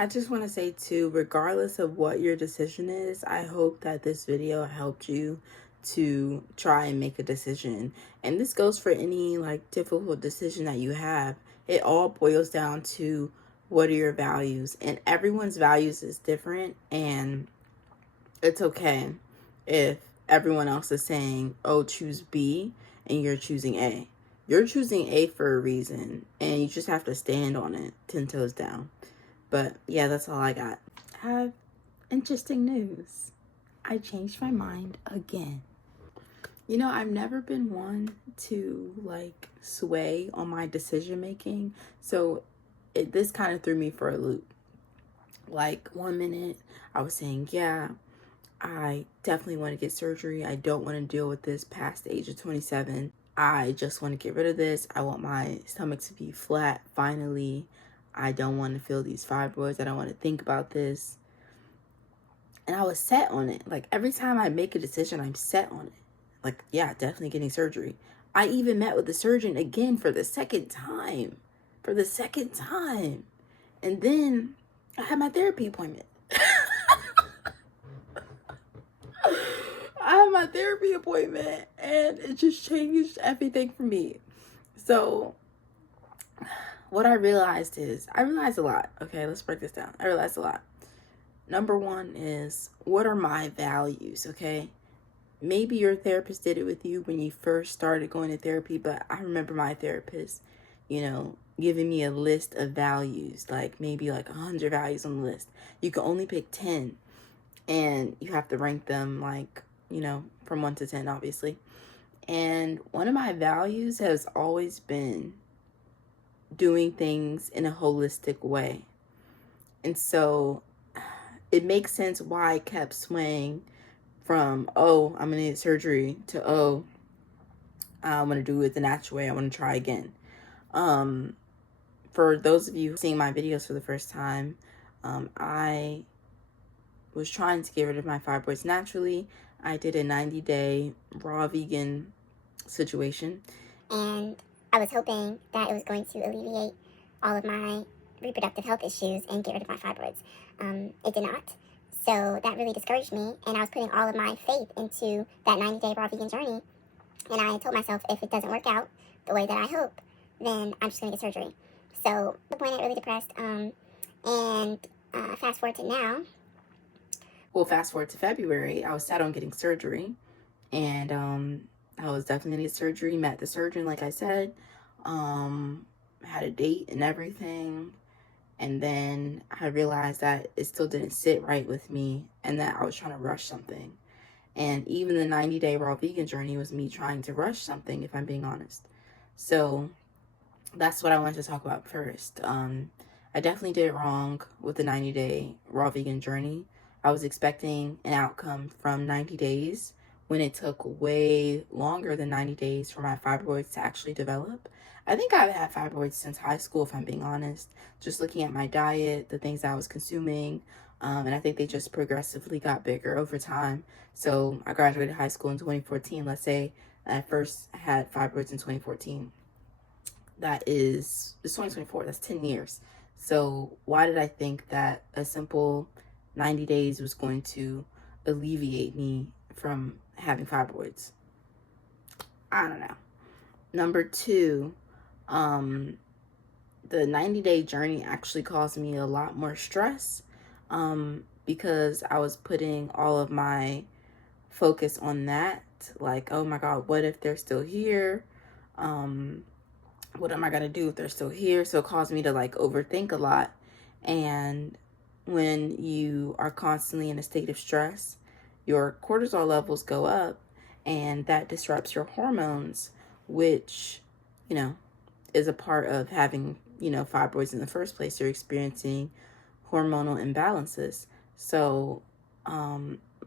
I just want to say too, regardless of what your decision is, I hope that this video helped you to try and make a decision. And this goes for any like difficult decision that you have. It all boils down to what are your values, and everyone's values is different, and it's okay if everyone else is saying, oh, choose B and you're choosing A. You're choosing A for a reason, and you just have to stand on it 10 toes down. But yeah, that's all I got. I have interesting news. I changed my mind again. You know, I've never been one to like sway on my decision making. So this kind of threw me for a loop. Like 1 minute I was saying, yeah, I definitely want to get surgery. I don't want to deal with this past the age of 27. I just want to get rid of this. I want my stomach to be flat finally. I don't want to feel these fibroids. I don't want to think about this. And I was set on it. Like every time I make a decision, I'm set on it. Like, yeah, definitely getting surgery. I even met with the surgeon again for the second time. For the second time. And then I had my therapy appointment. I had my therapy appointment and it just changed everything for me. So what I realized a lot. Okay, let's break this down. I realized a lot. Number one is, what are my values? Okay, maybe your therapist did it with you when you first started going to therapy, but I remember my therapist, giving me a list of values, like maybe like 100 values on the list. You can only pick 10, and you have to rank them like, from 1 to 10, obviously. And one of my values has always been doing things in a holistic way. And so it makes sense why I kept swaying from, oh, I'm going to get surgery to, oh, I want to do it the natural way. I want to try again. For those of you seeing my videos for the first time, I was trying to get rid of my fibroids naturally. I did a 90-day raw vegan situation. And I was hoping that it was going to alleviate all of my reproductive health issues and get rid of my fibroids. It did not. So that really discouraged me, and I was putting all of my faith into that 90-day raw vegan journey. And I told myself, if it doesn't work out the way that I hope, then I'm just going to get surgery. So at the point, I got really depressed. Fast forward to now. Well, fast forward to February, I was set on getting surgery, and I was definitely gonna get surgery. Met the surgeon, like I said, had a date and everything, and then I realized that it still didn't sit right with me, and that I was trying to rush something. And even the 90-day raw vegan journey was me trying to rush something, if I'm being honest. So that's what I wanted to talk about first. I definitely did it wrong with the 90-day raw vegan journey. I was expecting an outcome from 90 days when it took way longer than 90 days for my fibroids to actually develop. I think I've had fibroids since high school, if I'm being honest. Just looking at my diet, the things I was consuming, and I think they just progressively got bigger over time. So I graduated high school in 2014. Let's say I first had fibroids in 2014. It's 2024. That's 10 years. So why did I think that a simple 90 days was going to alleviate me from having fibroids? I don't know. Number two, the 90-day journey actually caused me a lot more stress, because I was putting all of my focus on that. Like, oh my God, what if they're still here? What am I going to do if they're still here? So it caused me to like overthink a lot. And when you are constantly in a state of stress, your cortisol levels go up, and that disrupts your hormones, which, is a part of having, fibroids in the first place. You're experiencing hormonal imbalances. So,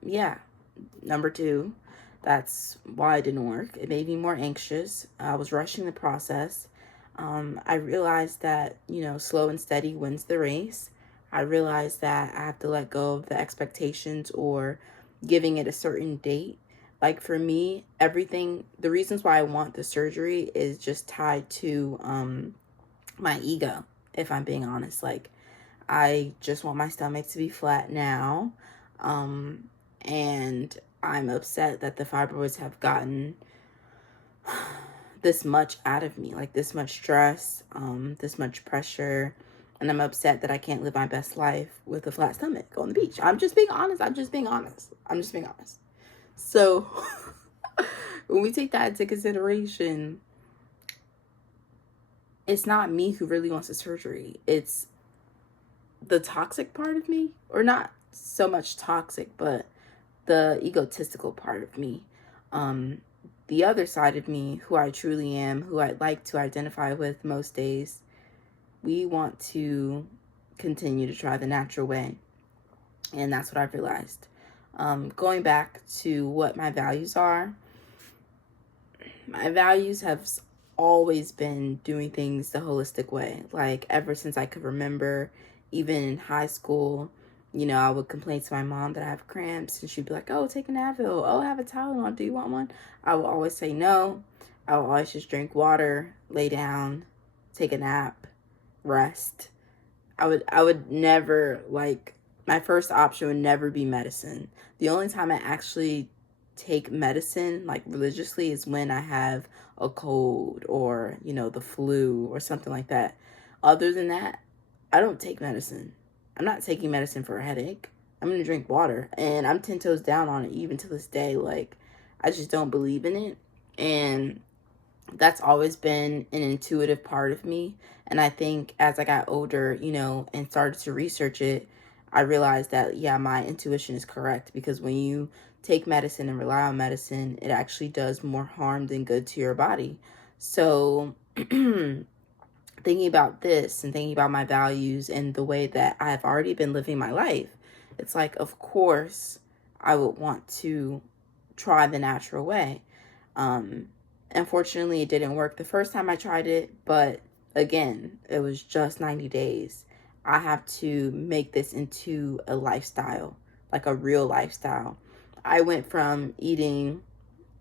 yeah, number two, that's why it didn't work. It made me more anxious. I was rushing the process. I realized that, slow and steady wins the race. I realized that I have to let go of the expectations or giving it a certain date. Like for me, the reasons why I want the surgery is just tied to my ego, if I'm being honest. Like, I just want my stomach to be flat now. And I'm upset that the fibroids have gotten this much out of me, like this much stress, this much pressure. And I'm upset that I can't live my best life with a flat stomach on the beach. I'm just being honest. So when we take that into consideration, it's not me who really wants the surgery. It's the toxic part of me, or not so much toxic, but the egotistical part of me. The other side of me, who I truly am, who I'd like to identify with most days, we want to continue to try the natural way. And that's what I've realized. Going back to what my values are, my values have always been doing things the holistic way. Like ever since I could remember, even in high school, I would complain to my mom that I have cramps, and she'd be like, "Oh, take an Advil. Oh, I have a Tylenol. Do you want one?" I would always say no. I would always just drink water, lay down, take a nap, rest. I would never, like, my first option would never be medicine. The only time I actually take medicine, like religiously, is when I have a cold or, the flu or something like that. Other than that, I don't take medicine. I'm not taking medicine for a headache. I'm going to drink water, and I'm 10 toes down on it even to this day. Like, I just don't believe in it. And that's always been an intuitive part of me. And I think as I got older, and started to research it, I realized that, yeah, my intuition is correct, because when you take medicine and rely on medicine, it actually does more harm than good to your body. So thinking about this and thinking about my values and the way that I've already been living my life, it's like, of course, I would want to try the natural way. Unfortunately, it didn't work the first time I tried it, but again, it was just 90 days. I have to make this into a lifestyle, like a real lifestyle. I went from eating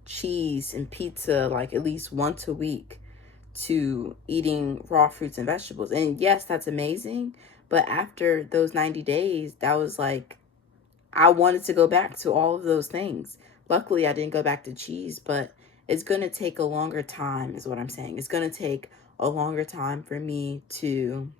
cheese and pizza like at least once a week to eating raw fruits and vegetables. And yes, that's amazing. But after those 90 days, that was like, I wanted to go back to all of those things. Luckily, I didn't go back to cheese, but it's going to take a longer time, is what I'm saying. It's going to take a longer time for me to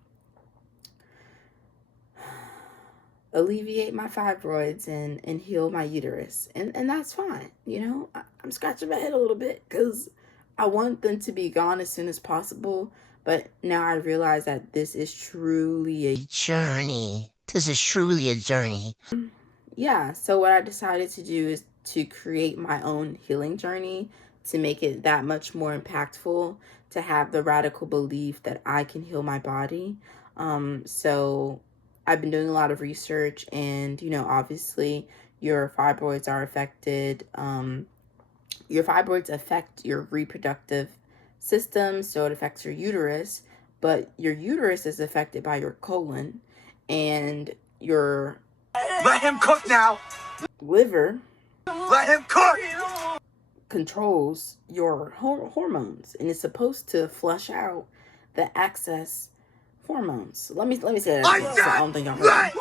alleviate my fibroids and heal my uterus. And that's fine. I'm scratching my head a little bit because I want them to be gone as soon as possible. But now I realize that this is truly a journey. This is truly a journey. Yeah, so what I decided to do is to create my own healing journey, to make it that much more impactful, to have the radical belief that I can heal my body. So I've been doing a lot of research, and, obviously your fibroids are affected. Your fibroids affect your reproductive system, so it affects your uterus, but your uterus is affected by your colon, and your Let him cook now. liver Let him cook. controls your hormones, and it's supposed to flush out the excess hormones. Let me say that again. So I don't think y'all heard me.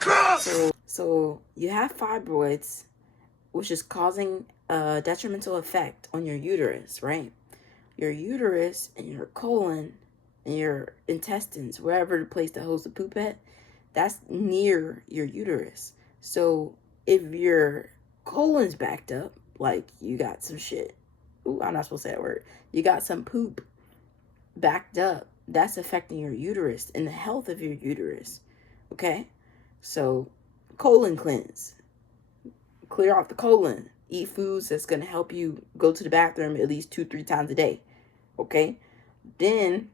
Okay. So you have fibroids, which is causing a detrimental effect on your uterus, right? Your uterus and your colon and your intestines, wherever the place that holds the poop at, that's near your uterus. So if your colon's backed up, like you got some shit. Ooh, I'm not supposed to say that word. You got some poop backed up. That's affecting your uterus and the health of your uterus. Okay? So colon cleanse. Clear off the colon. Eat foods that's going to help you go to the bathroom at least 2-3 times a day. Okay? Then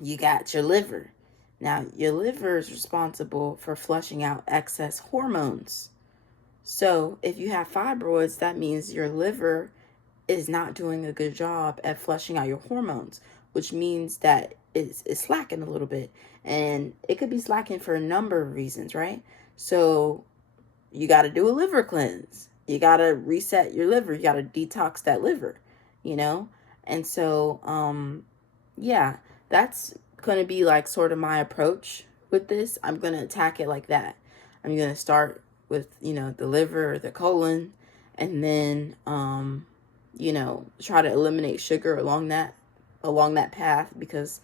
you got your liver. Now, your liver is responsible for flushing out excess hormones. So if you have fibroids, that means your liver is not doing a good job at flushing out your hormones, which means that it's slacking a little bit. And it could be slacking for a number of reasons, right? So you got to do a liver cleanse. You got to reset your liver. You got to detox that liver, And so, yeah, that's going to be like sort of my approach with this, I'm going to attack it like that. I'm going to start with, you know, the liver or the colon, and then, you know, try to eliminate sugar along that path, because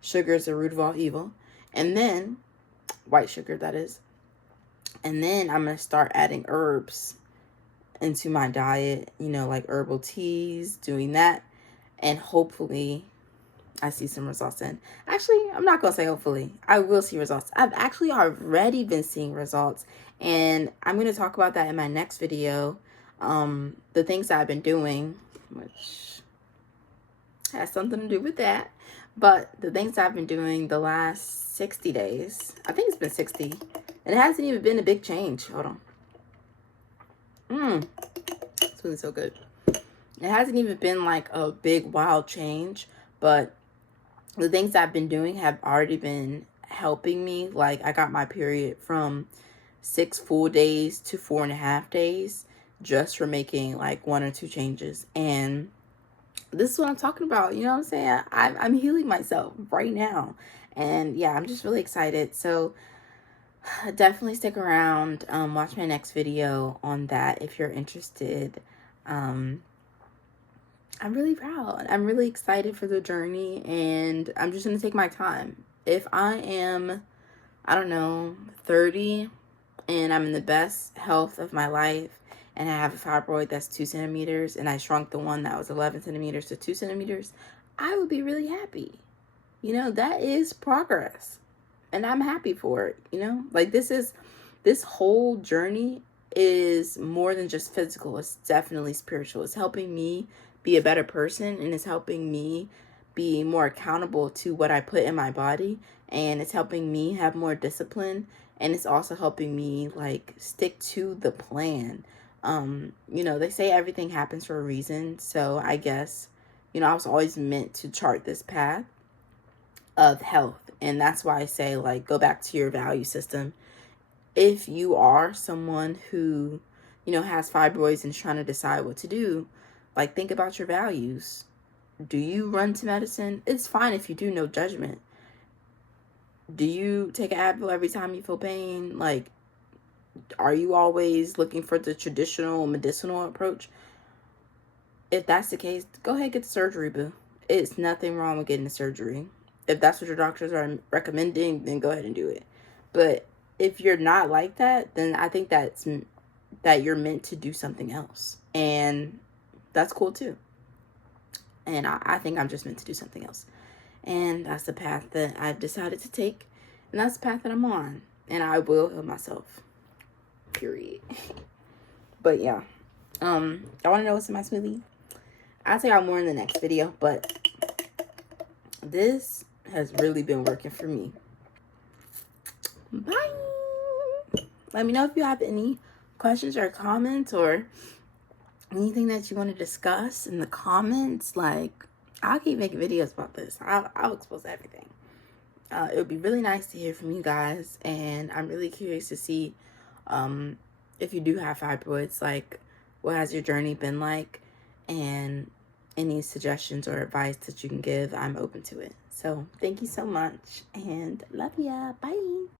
sugar is the root of all evil. And then, white sugar, that is. And then I'm going to start adding herbs into my diet, you know, like herbal teas, doing that. And hopefully I see some results in. Actually, I'm not going to say hopefully. I will see results. I've actually already been seeing results. And I'm going to talk about that in my next video. The things that I've been doing, which has something to do with that. But the things I've been doing the last 60 days, I think it's been 60. And it hasn't even been a big change. Hold on. It's really so good. It hasn't even been like a big wild change, but the things I've been doing have already been helping me. Like, I got my period from 6 full days to 4.5 days just for making like 1 or 2 changes. And this is what I'm talking about. You know what I'm saying? I'm healing myself right now. And yeah, I'm just really excited. So definitely stick around. Watch my next video on that if you're interested. I'm really proud. I'm really excited for the journey, and I'm just going to take my time. If I am, I don't know, 30 and I'm in the best health of my life, and I have a fibroid that's 2 centimeters, and I shrunk the one that was 11 centimeters to 2 centimeters, I would be really happy. You know, that is progress, and I'm happy for it. You know, like this whole journey is more than just physical. It's definitely spiritual. It's helping me be a better person, and it's helping me be more accountable to what I put in my body, and it's helping me have more discipline, and it's also helping me like stick to the plan. You know, they say everything happens for a reason, so I guess, you know, I was always meant to chart this path of health, and that's why I say, like, go back to your value system. If you are someone who, you know, has fibroids and is trying to decide what to do, like, think about your values. Do you run to medicine? It's fine if you do, no judgment. Do you take an Advil every time you feel pain? Like, are you always looking for the traditional medicinal approach? If that's the case, go ahead and get the surgery, boo. It's nothing wrong with getting the surgery. If that's what your doctors are recommending, then go ahead and do it. But if you're not like that, then I think that you're meant to do something else. And that's cool too. And I think I'm just meant to do something else. And that's the path that I've decided to take. And that's the path that I'm on. And I will heal myself. Period. But yeah. I want to know what's in my smoothie. I'll tell y'all more in the next video. But this has really been working for me. Bye. Let me know if you have any questions or comments or anything that you want to discuss in the comments. Like, I'll keep making videos about this. I'll expose everything. It would be really nice to hear from you guys, and I'm really curious to see if you do have fibroids, like, what has your journey been like, and any suggestions or advice that you can give. I'm open to it. So thank you so much, and love ya. Bye.